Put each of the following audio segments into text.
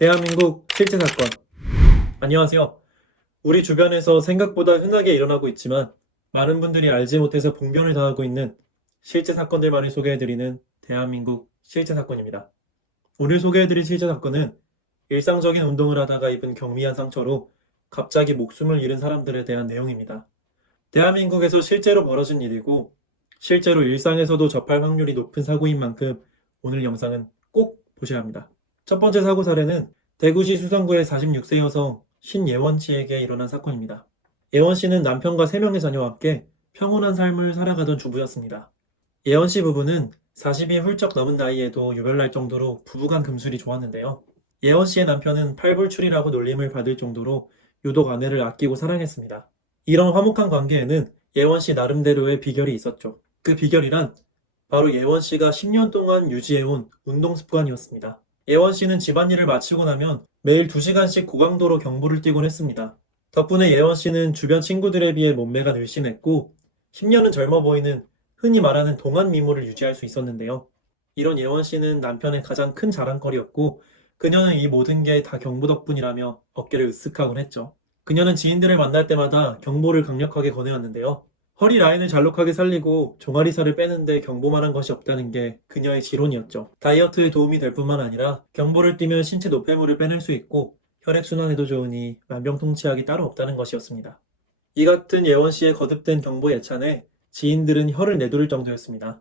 대한민국 실제 사건. 안녕하세요. 우리 주변에서 생각보다 흔하게 일어나고 있지만 많은 분들이 알지 못해서 봉변을 당하고 있는 실제 사건들만을 소개해드리는 대한민국 실제 사건입니다. 오늘 소개해드릴 실제 사건은 일상적인 운동을 하다가 입은 경미한 상처로 갑자기 목숨을 잃은 사람들에 대한 내용입니다. 대한민국에서 실제로 벌어진 일이고 실제로 일상에서도 접할 확률이 높은 사고인 만큼 오늘 영상은 꼭 보셔야 합니다. 첫 번째 사고 사례는 대구시 수성구의 46세 여성 신예원 씨에게 일어난 사건입니다. 예원 씨는 남편과 3명의 자녀와 함께 평온한 삶을 살아가던 주부였습니다. 예원 씨 부부는 40이 훌쩍 넘은 나이에도 유별날 정도로 부부간 금술이 좋았는데요. 예원 씨의 남편은 팔불출이라고 놀림을 받을 정도로 유독 아내를 아끼고 사랑했습니다. 이런 화목한 관계에는 예원 씨 나름대로의 비결이 있었죠. 그 비결이란 바로 예원 씨가 10년 동안 유지해온 운동 습관이었습니다. 예원 씨는 집안일을 마치고 나면 매일 2시간씩 고강도로 경보를 뛰곤 했습니다. 덕분에 예원 씨는 주변 친구들에 비해 몸매가 늘씬했고 10년은 젊어 보이는 흔히 말하는 동안 미모를 유지할 수 있었는데요. 이런 예원 씨는 남편의 가장 큰 자랑거리였고 그녀는 이 모든 게 다 경보 덕분이라며 어깨를 으쓱하곤 했죠. 그녀는 지인들을 만날 때마다 경보를 강력하게 권해왔는데요. 허리 라인을 잘록하게 살리고 종아리살을 빼는데 경보만한 것이 없다는 게 그녀의 지론이었죠. 다이어트에 도움이 될 뿐만 아니라 경보를 뛰면 신체 노폐물을 빼낼 수 있고 혈액순환에도 좋으니 만병통치약이 따로 없다는 것이었습니다. 이 같은 예원 씨의 거듭된 경보 예찬에 지인들은 혀를 내두를 정도였습니다.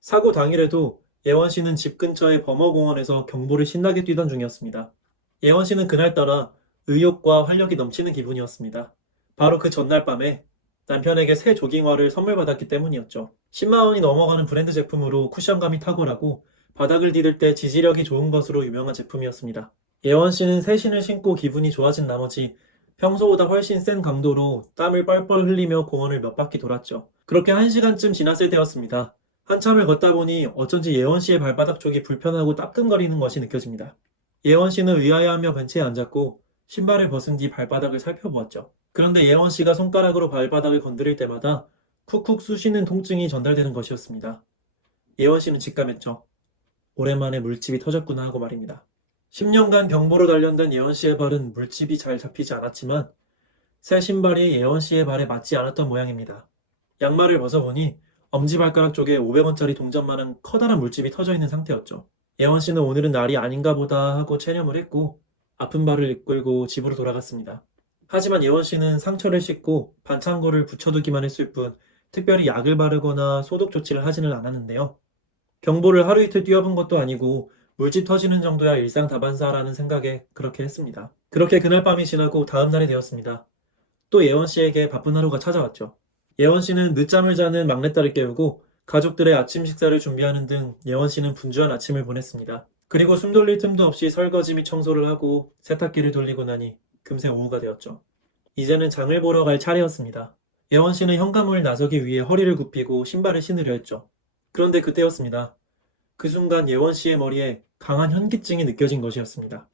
사고 당일에도 예원 씨는 집 근처의 범어공원에서 경보를 신나게 뛰던 중이었습니다. 예원 씨는 그날따라 의욕과 활력이 넘치는 기분이었습니다. 바로 그 전날 밤에 남편에게 새 조깅화를 선물 받았기 때문이었죠. 10만 원이 넘어가는 브랜드 제품으로 쿠션감이 탁월하고 바닥을 디딜 때 지지력이 좋은 것으로 유명한 제품이었습니다. 예원 씨는 새 신을 신고 기분이 좋아진 나머지 평소보다 훨씬 센 강도로 땀을 뻘뻘 흘리며 공원을 몇 바퀴 돌았죠. 그렇게 1시간쯤 지났을 때였습니다. 한참을 걷다 보니 어쩐지 예원 씨의 발바닥 쪽이 불편하고 따끔거리는 것이 느껴집니다. 예원 씨는 의아해하며 벤치에 앉았고 신발을 벗은 뒤 발바닥을 살펴보았죠. 그런데 예원 씨가 손가락으로 발바닥을 건드릴 때마다 쿡쿡 쑤시는 통증이 전달되는 것이었습니다. 예원 씨는 직감했죠. 오랜만에 물집이 터졌구나 하고 말입니다. 10년간 경보로 단련된 예원 씨의 발은 물집이 잘 잡히지 않았지만 새 신발이 예원 씨의 발에 맞지 않았던 모양입니다. 양말을 벗어보니 엄지발가락 쪽에 500원짜리 동전만한 커다란 물집이 터져 있는 상태였죠. 예원 씨는 오늘은 날이 아닌가 보다 하고 체념을 했고 아픈 발을 이끌고 집으로 돌아갔습니다. 하지만 예원 씨는 상처를 씻고 반창고를 붙여두기만 했을 뿐 특별히 약을 바르거나 소독 조치를 하지는 않았는데요. 경보를 하루 이틀 뛰어본 것도 아니고 물집 터지는 정도야 일상다반사라는 생각에 그렇게 했습니다. 그렇게 그날 밤이 지나고 다음 날이 되었습니다. 또 예원 씨에게 바쁜 하루가 찾아왔죠. 예원 씨는 늦잠을 자는 막내딸을 깨우고 가족들의 아침 식사를 준비하는 등 예원 씨는 분주한 아침을 보냈습니다. 그리고 숨 돌릴 틈도 없이 설거지 및 청소를 하고 세탁기를 돌리고 나니 금세 오후가 되었죠. 이제는 장을 보러 갈 차례였습니다. 예원 씨는 현관문을 나서기 위해 허리를 굽히고 신발을 신으려 했죠. 그런데 그때였습니다. 그 순간 예원 씨의 머리에 강한 현기증이 느껴진 것이었습니다.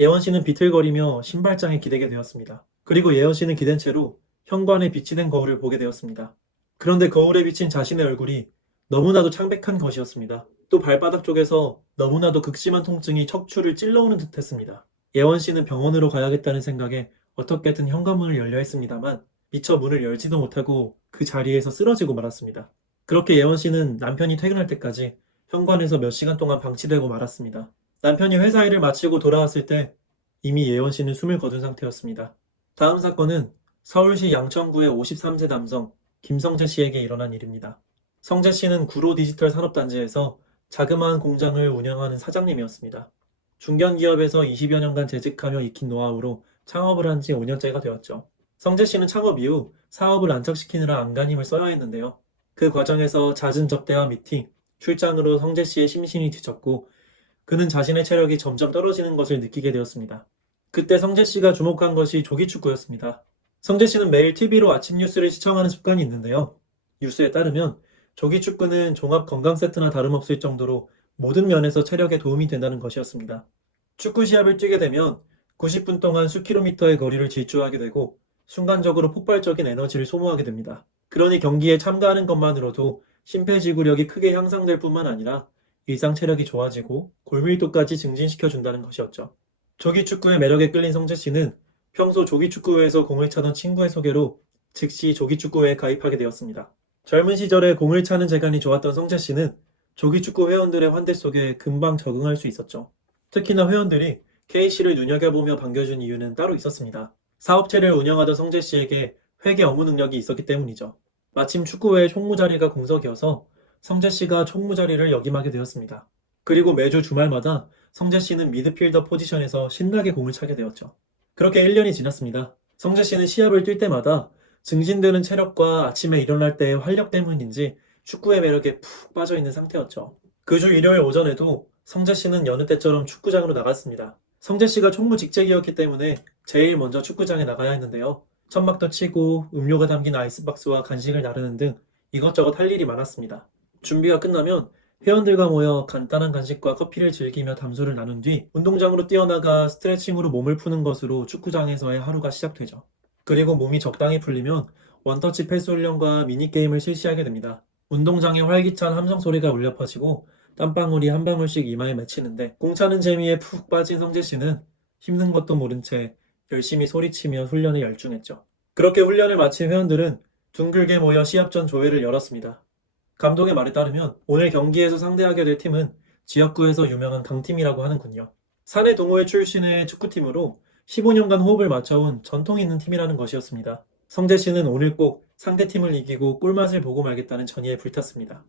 예원 씨는 비틀거리며 신발장에 기대게 되었습니다. 그리고 예원 씨는 기댄 채로 현관에 빛이 된 거울을 보게 되었습니다. 그런데 거울에 비친 자신의 얼굴이 너무나도 창백한 것이었습니다. 또 발바닥 쪽에서 너무나도 극심한 통증이 척추를 찔러오는 듯 했습니다. 예원 씨는 병원으로 가야겠다는 생각에 어떻게든 현관문을 열려 했습니다만 미처 문을 열지도 못하고 그 자리에서 쓰러지고 말았습니다. 그렇게 예원 씨는 남편이 퇴근할 때까지 현관에서 몇 시간 동안 방치되고 말았습니다. 남편이 회사 일을 마치고 돌아왔을 때 이미 예원 씨는 숨을 거둔 상태였습니다. 다음 사건은 서울시 양천구의 53세 남성 김성재 씨에게 일어난 일입니다. 성재 씨는 구로 디지털 산업단지에서 자그마한 공장을 운영하는 사장님이었습니다. 중견기업에서 20여 년간 재직하며 익힌 노하우로 창업을 한 지 5년째가 되었죠. 성재 씨는 창업 이후 사업을 안착시키느라 안간힘을 써야 했는데요. 그 과정에서 잦은 접대와 미팅, 출장으로 성재 씨의 심신이 뒤척고 그는 자신의 체력이 점점 떨어지는 것을 느끼게 되었습니다. 그때 성재 씨가 주목한 것이 조기축구였습니다. 성재 씨는 매일 TV로 아침 뉴스를 시청하는 습관이 있는데요. 뉴스에 따르면 조기축구는 종합 건강 세트나 다름없을 정도로 모든 면에서 체력에 도움이 된다는 것이었습니다. 축구 시합을 뛰게 되면 90분 동안 수킬로미터의 거리를 질주하게 되고 순간적으로 폭발적인 에너지를 소모하게 됩니다. 그러니 경기에 참가하는 것만으로도 심폐지구력이 크게 향상될 뿐만 아니라 일상 체력이 좋아지고 골밀도까지 증진시켜준다는 것이었죠. 조기 축구의 매력에 끌린 성재 씨는 평소 조기 축구회에서 공을 차던 친구의 소개로 즉시 조기 축구회에 가입하게 되었습니다. 젊은 시절에 공을 차는 재간이 좋았던 성재 씨는 조기 축구 회원들의 환대 속에 금방 적응할 수 있었죠. 특히나 회원들이 K씨를 눈여겨보며 반겨준 이유는 따로 있었습니다. 사업체를 운영하던 성재 씨에게 회계 업무 능력이 있었기 때문이죠. 마침 축구회의 총무 자리가 공석이어서 성재 씨가 총무 자리를 역임하게 되었습니다. 그리고 매주 주말마다 성재 씨는 미드필더 포지션에서 신나게 공을 차게 되었죠. 그렇게 1년이 지났습니다. 성재 씨는 시합을 뛸 때마다 증진되는 체력과 아침에 일어날 때의 활력 때문인지 축구의 매력에 푹 빠져 있는 상태였죠. 그 주 일요일 오전에도 성재 씨는 여느 때처럼 축구장으로 나갔습니다. 성재 씨가 총무 직책이었기 때문에 제일 먼저 축구장에 나가야 했는데요. 천막도 치고 음료가 담긴 아이스박스와 간식을 나르는 등 이것저것 할 일이 많았습니다. 준비가 끝나면 회원들과 모여 간단한 간식과 커피를 즐기며 담소를 나눈 뒤 운동장으로 뛰어나가 스트레칭으로 몸을 푸는 것으로 축구장에서의 하루가 시작되죠. 그리고 몸이 적당히 풀리면 원터치 패스 훈련과 미니게임을 실시하게 됩니다. 운동장에 활기찬 함성 소리가 울려 퍼지고 땀방울이 한 방울씩 이마에 맺히는데 공 차는 재미에 푹 빠진 성재 씨는 힘든 것도 모른 채 열심히 소리치며 훈련에 열중했죠. 그렇게 훈련을 마친 회원들은 둥글게 모여 시합 전 조회를 열었습니다. 감독의 말에 따르면 오늘 경기에서 상대하게 될 팀은 지역구에서 유명한 강팀이라고 하는군요. 사내 동호회 출신의 축구팀으로 15년간 호흡을 맞춰온 전통 있는 팀이라는 것이었습니다. 성재 씨는 오늘 꼭 상대팀을 이기고 꿀맛을 보고 말겠다는 전의에 불탔습니다.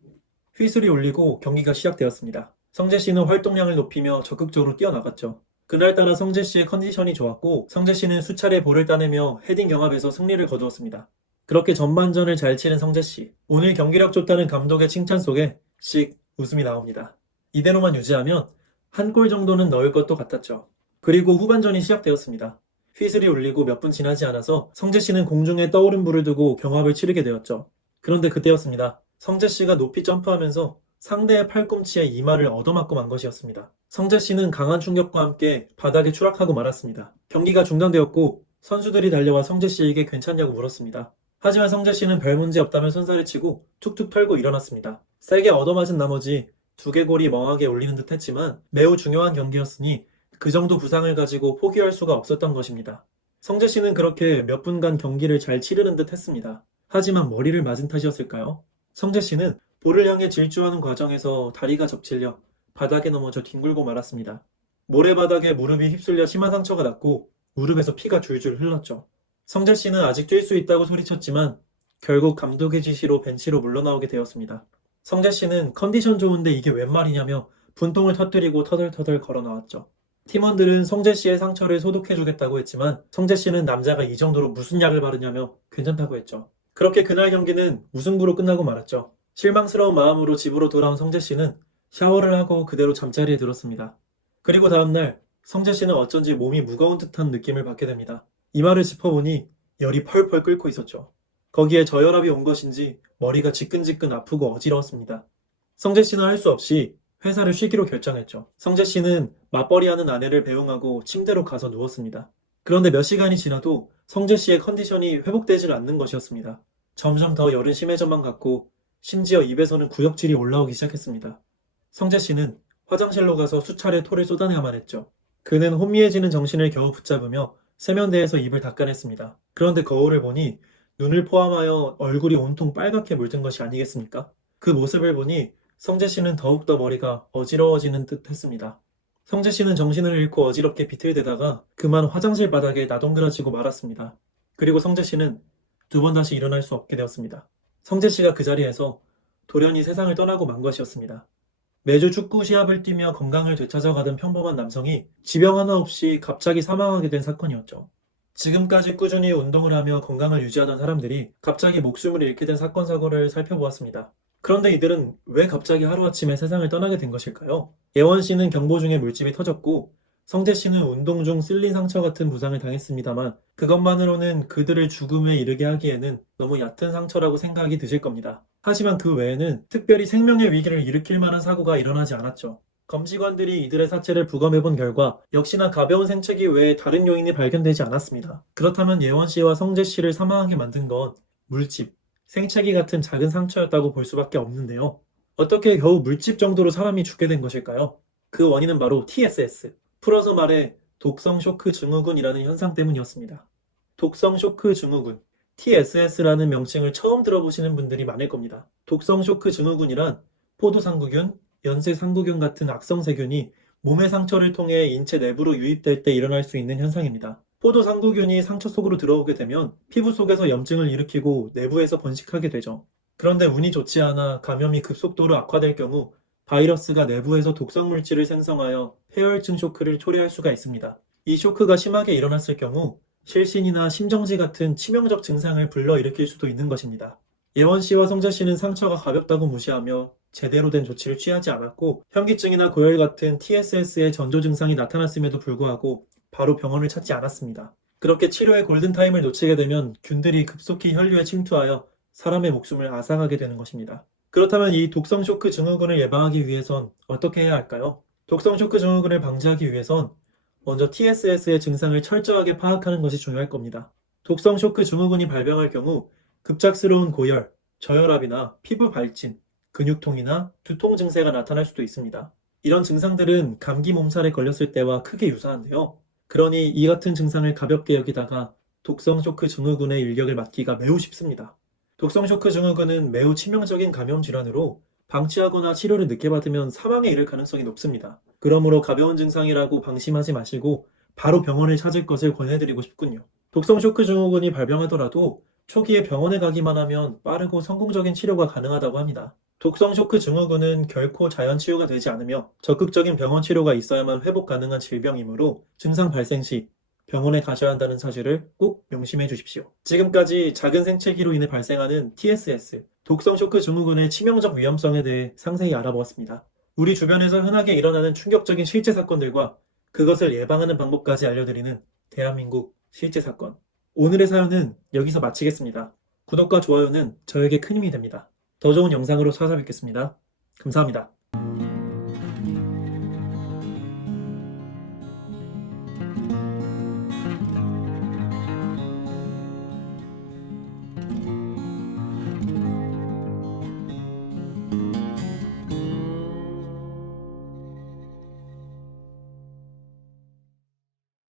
휘슬이 울리고 경기가 시작되었습니다. 성재 씨는 활동량을 높이며 적극적으로 뛰어나갔죠. 그날따라 성재 씨의 컨디션이 좋았고 성재 씨는 수차례 볼을 따내며 헤딩 경합에서 승리를 거두었습니다. 그렇게 전반전을 잘 치는 성재 씨. 오늘 경기력 좋다는 감독의 칭찬 속에 씩 웃음이 나옵니다. 이대로만 유지하면 한 골 정도는 넣을 것도 같았죠. 그리고 후반전이 시작되었습니다. 휘슬이 울리고 몇 분 지나지 않아서 성재 씨는 공중에 떠오른 불을 두고 경합을 치르게 되었죠. 그런데 그때였습니다. 성재 씨가 높이 점프하면서 상대의 팔꿈치에 이마를 얻어맞고 만 것이었습니다. 성재 씨는 강한 충격과 함께 바닥에 추락하고 말았습니다. 경기가 중단되었고 선수들이 달려와 성재 씨에게 괜찮냐고 물었습니다. 하지만 성재 씨는 별 문제 없다며 손살을 치고 툭툭 털고 일어났습니다. 세게 얻어맞은 나머지 두개골이 멍하게 울리는 듯 했지만 매우 중요한 경기였으니 그 정도 부상을 가지고 포기할 수가 없었던 것입니다. 성재 씨는 그렇게 몇 분간 경기를 잘 치르는 듯 했습니다. 하지만 머리를 맞은 탓이었을까요? 성재 씨는 볼을 향해 질주하는 과정에서 다리가 접질려 바닥에 넘어져 뒹굴고 말았습니다. 모래바닥에 무릎이 휩쓸려 심한 상처가 났고 무릎에서 피가 줄줄 흘렀죠. 성재 씨는 아직 뛸 수 있다고 소리쳤지만 결국 감독의 지시로 벤치로 물러나오게 되었습니다. 성재 씨는 컨디션 좋은데 이게 웬 말이냐며 분통을 터뜨리고 터덜터덜 걸어 나왔죠. 팀원들은 성재 씨의 상처를 소독해주겠다고 했지만 성재 씨는 남자가 이 정도로 무슨 약을 바르냐며 괜찮다고 했죠. 그렇게 그날 경기는 무승부로 끝나고 말았죠. 실망스러운 마음으로 집으로 돌아온 성재 씨는 샤워를 하고 그대로 잠자리에 들었습니다. 그리고 다음날 성재 씨는 어쩐지 몸이 무거운 듯한 느낌을 받게 됩니다. 이마를 짚어보니 열이 펄펄 끓고 있었죠. 거기에 저혈압이 온 것인지 머리가 지끈지끈 아프고 어지러웠습니다. 성재 씨는 할 수 없이 회사를 쉬기로 결정했죠. 성재 씨는 맞벌이하는 아내를 배웅하고 침대로 가서 누웠습니다. 그런데 몇 시간이 지나도 성재 씨의 컨디션이 회복되질 않는 것이었습니다. 점점 더 열은 심해져만 갔고 심지어 입에서는 구역질이 올라오기 시작했습니다. 성재 씨는 화장실로 가서 수차례 토를 쏟아내야만 했죠. 그는 혼미해지는 정신을 겨우 붙잡으며 세면대에서 입을 닦아냈습니다. 그런데 거울을 보니 눈을 포함하여 얼굴이 온통 빨갛게 물든 것이 아니겠습니까? 그 모습을 보니 성재 씨는 더욱더 머리가 어지러워지는 듯 했습니다. 성재 씨는 정신을 잃고 어지럽게 비틀대다가 그만 화장실 바닥에 나동그라지고 말았습니다. 그리고 성재 씨는 두 번 다시 일어날 수 없게 되었습니다. 성재 씨가 그 자리에서 돌연히 세상을 떠나고 만 것이었습니다. 매주 축구 시합을 뛰며 건강을 되찾아가던 평범한 남성이 지병 하나 없이 갑자기 사망하게 된 사건이었죠. 지금까지 꾸준히 운동을 하며 건강을 유지하던 사람들이 갑자기 목숨을 잃게 된 사건 사고를 살펴보았습니다. 그런데 이들은 왜 갑자기 하루아침에 세상을 떠나게 된 것일까요? 예원 씨는 경보 중에 물집이 터졌고 성재 씨는 운동 중 쓸린 상처 같은 부상을 당했습니다만 그것만으로는 그들을 죽음에 이르게 하기에는 너무 얕은 상처라고 생각이 드실 겁니다. 하지만 그 외에는 특별히 생명의 위기를 일으킬 만한 사고가 일어나지 않았죠. 검지관들이 이들의 사체를 부검해본 결과 역시나 가벼운 생체기 외에 다른 요인이 발견되지 않았습니다. 그렇다면 예원 씨와 성재 씨를 사망하게 만든 건 물집, 생체기 같은 작은 상처였다고 볼 수밖에 없는데요. 어떻게 겨우 물집 정도로 사람이 죽게 된 것일까요? 그 원인은 바로 TSS. 풀어서 말해 독성 쇼크 증후군이라는 현상 때문이었습니다. 독성 쇼크 증후군, TSS라는 명칭을 처음 들어보시는 분들이 많을 겁니다. 독성 쇼크 증후군이란 포도상구균, 연쇄상구균 같은 악성 세균이 몸의 상처를 통해 인체 내부로 유입될 때 일어날 수 있는 현상입니다. 포도상구균이 상처 속으로 들어오게 되면 피부 속에서 염증을 일으키고 내부에서 번식하게 되죠. 그런데 운이 좋지 않아 감염이 급속도로 악화될 경우 바이러스가 내부에서 독성 물질을 생성하여 폐혈증 쇼크를 초래할 수가 있습니다. 이 쇼크가 심하게 일어났을 경우 실신이나 심정지 같은 치명적 증상을 불러일으킬 수도 있는 것입니다. 예원 씨와 성재 씨는 상처가 가볍다고 무시하며 제대로 된 조치를 취하지 않았고 현기증이나 고열 같은 TSS의 전조 증상이 나타났음에도 불구하고 바로 병원을 찾지 않았습니다. 그렇게 치료의 골든타임을 놓치게 되면 균들이 급속히 혈류에 침투하여 사람의 목숨을 앗아가게 되는 것입니다. 그렇다면 이 독성 쇼크 증후군을 예방하기 위해선 어떻게 해야 할까요? 독성 쇼크 증후군을 방지하기 위해선 먼저 TSS의 증상을 철저하게 파악하는 것이 중요할 겁니다. 독성 쇼크 증후군이 발병할 경우 급작스러운 고열, 저혈압이나 피부 발진, 근육통이나 두통 증세가 나타날 수도 있습니다. 이런 증상들은 감기 몸살에 걸렸을 때와 크게 유사한데요. 그러니 이 같은 증상을 가볍게 여기다가 독성 쇼크 증후군의 일격을 맞기가 매우 쉽습니다. 독성 쇼크 증후군은 매우 치명적인 감염 질환으로 방치하거나 치료를 늦게 받으면 사망에 이를 가능성이 높습니다. 그러므로 가벼운 증상이라고 방심하지 마시고 바로 병원을 찾을 것을 권해드리고 싶군요. 독성 쇼크 증후군이 발병하더라도 초기에 병원에 가기만 하면 빠르고 성공적인 치료가 가능하다고 합니다. 독성 쇼크 증후군은 결코 자연 치유가 되지 않으며 적극적인 병원 치료가 있어야만 회복 가능한 질병이므로 증상 발생 시 병원에 가셔야 한다는 사실을 꼭 명심해 주십시오. 지금까지 작은 생체기로 인해 발생하는 TSS, 독성 쇼크 증후군의 치명적 위험성에 대해 상세히 알아보았습니다. 우리 주변에서 흔하게 일어나는 충격적인 실제 사건들과 그것을 예방하는 방법까지 알려드리는 대한민국 실제 사건. 오늘의 사연은 여기서 마치겠습니다. 구독과 좋아요는 저에게 큰 힘이 됩니다. 더 좋은 영상으로 찾아뵙겠습니다. 감사합니다.